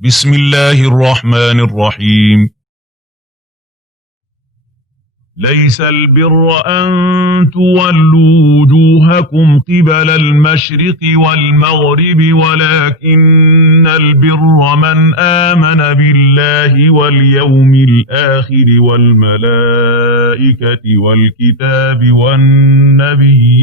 بسم الله الرحمن الرحيم. ليس البر أن تولوا وجوهكم قبل المشرق والمغرب ولكن البر من آمن بالله واليوم الآخر والملائكة والكتاب والنبيين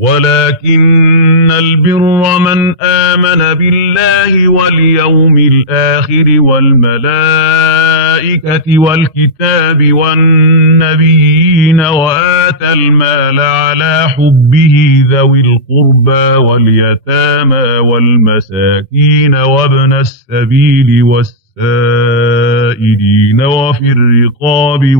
ولكن البر من آمن بالله واليوم الآخر والملائكة والكتاب والنبيين وآتى المال على حبه ذوي القربى واليتامى والمساكين وابن السبيل والسائلين وفي الرقاب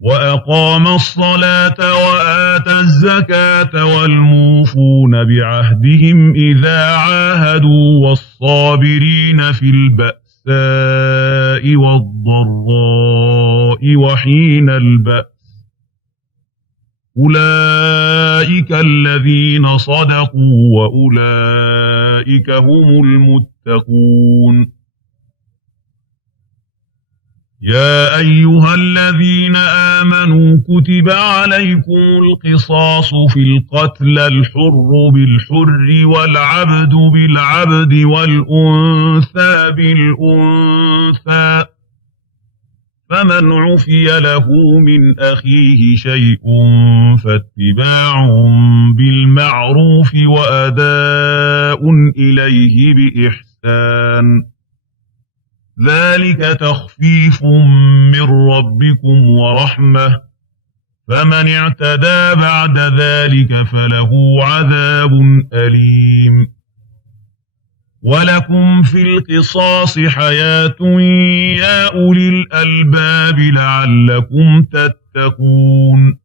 وأقام الصلاة وآتى الزكاة والموفون بعهدهم إذا عاهدوا والصابرين في البأساء والضراء وحين البأس أولئك الذين صدقوا وأولئك هم المتقون. يا أيها الذين آمنوا كتب عليكم القصاص في القتلى الحر بالحر والعبد بالعبد والأنثى بالأنثى فمن عفي له من أخيه شيء فاتباع بالمعروف وأداء إليه بإحسان ذلك تخفيف من ربكم ورحمة فمن اعتدى بعد ذلك فله عذاب أليم. ولكم في القصاص حياة يا أولي الألباب لعلكم تتقون.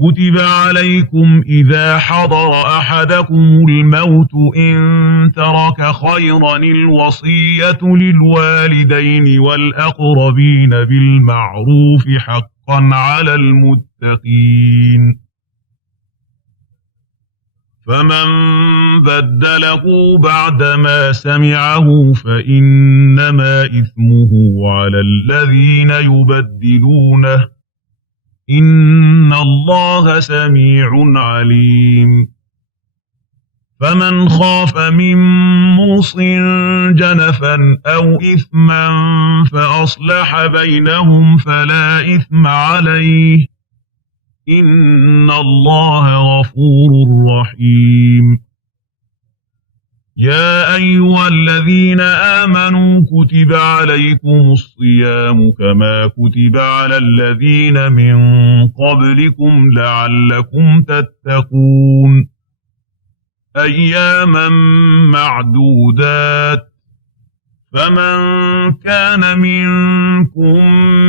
كتب عليكم إذا حضر أحدكم الموت إن ترك خيرا الوصية للوالدين والأقربين بالمعروف حقا على المتقين. فمن بدله بعدما سمعه فإنما إثمه على الذين يبدلونه إن الله سميع عليم. فمن خاف من موص جنفا أو إثما فأصلح بينهم فلا إثم عليه إن الله غفور رحيم. يا أيها الذين آمنوا كتب عليكم الصيام كما كتب على الذين من قبلكم لعلكم تتقون. أياما معدودات فمن كان منكم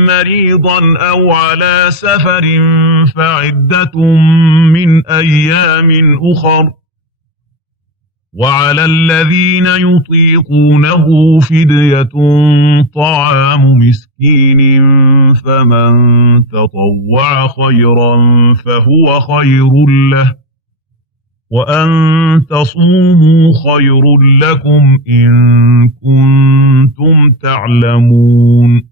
مريضا أو على سفر فعدة من أيام أخر وعلى الذين يطيقونه فدية طعام مسكين فمن تطوع خيرا فهو خير له وأن تصوموا خير لكم إن كنتم تعلمون.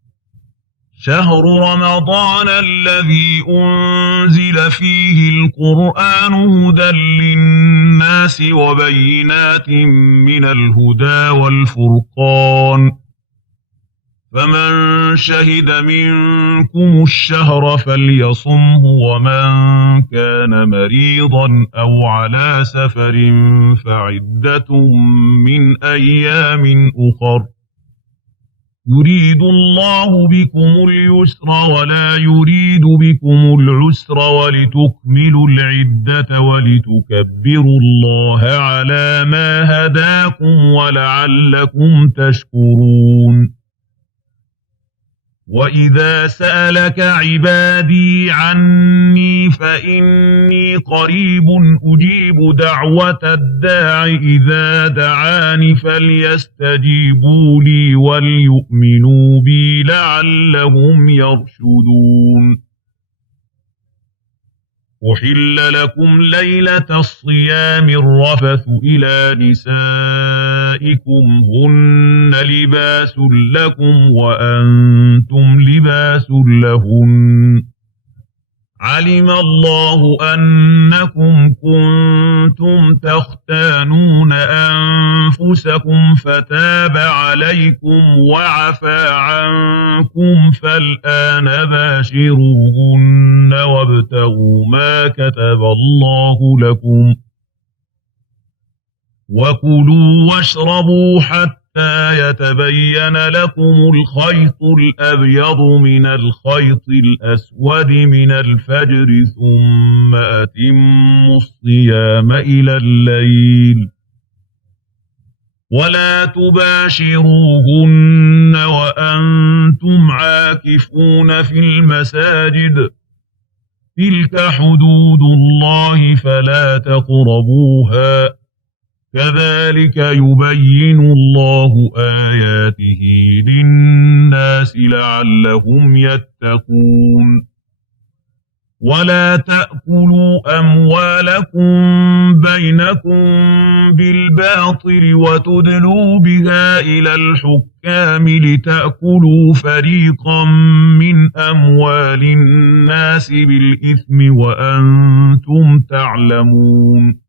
شهر رمضان الذي أنزل فيه القرآن هدى للناس وبينات من الهدى والفرقان فمن شهد منكم الشهر فليصمه ومن كان مريضا أو على سفر فعدة من أيام أخر يريد الله بكم اليسر ولا يريد بكم العسر ولتكملوا العدة ولتكبروا الله على ما هداكم ولعلكم تشكرون. وإذا سألك عبادي عني فإني قريب أجيب دعوة الداع إذا دعاني فليستجيبوا لي وليؤمنوا بي لعلهم يرشدون. أحل لكم ليلة الصيام الرفث إلى نسائكم هن لباس لكم وأنتم لباس لهن علم الله أنكم كنتم تختانون أنفسكم فتاب عليكم وعفى عنكم فالآن باشروهن وابتغوا ما كتب الله لكم وكلوا واشربوا حتى يتبين لكم الخيط الأبيض من الخيط الأسود من الفجر ثم أتموا الصيام إلى الليل ولا تباشروهن وأنتم عاكفون في المساجد تلك حدود الله فلا تقربوها كذلك يبين الله آياته للناس لعلهم يتقون ولا تأكلوا أموالكم بينكم بالباطل وتدلوا بها إلى الحكام لتأكلوا فريقا من أموال الناس بالإثم وأنتم تعلمون